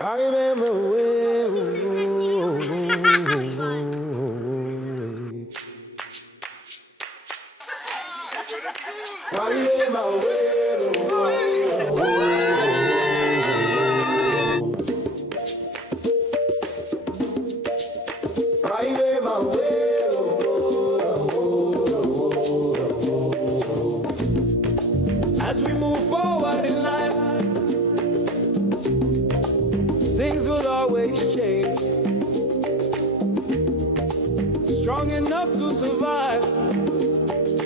I remember when I remember as we move forward in life, things will always change. Strong enough to survive,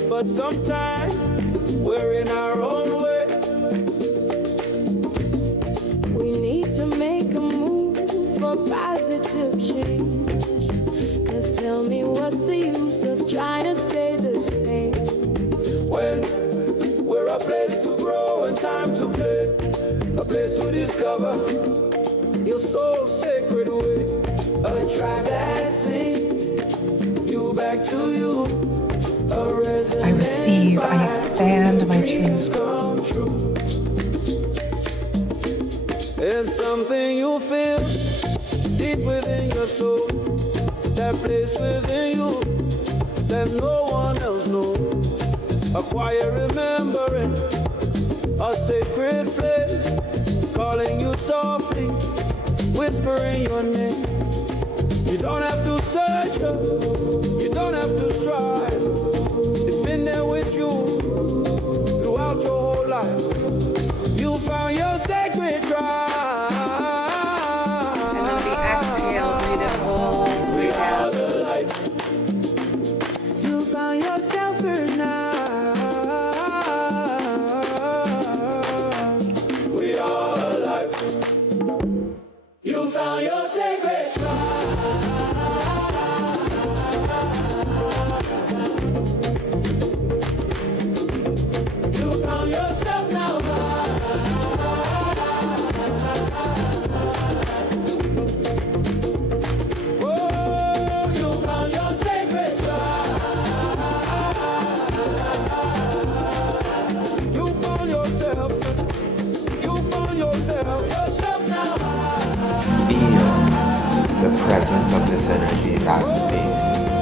but sometimes we're in our own way. We need to make a move for positive change. 'Cause tell me, what's the use of trying to stay the same When we're a place to grow and time to play, a place to discover your soul's sacred way. A track that sings you back to you. I receive, I expand my truth. It's something you feel deep within your soul, that place within you that no one else knows. A quiet remembering, a sacred flame, calling you softly, whispering your name. You don't have to search, you don't have to strive. It's been there with you throughout your whole life. You found your sacred tribe. And then the exhale, breathe it all the way down. The light. you found yourself first now. We are alive. You found your sacred tribe. You found yourself now. Oh, you found your sacred tribe. You found yourself. You found yourself now. Feel the presence of this energy, that space.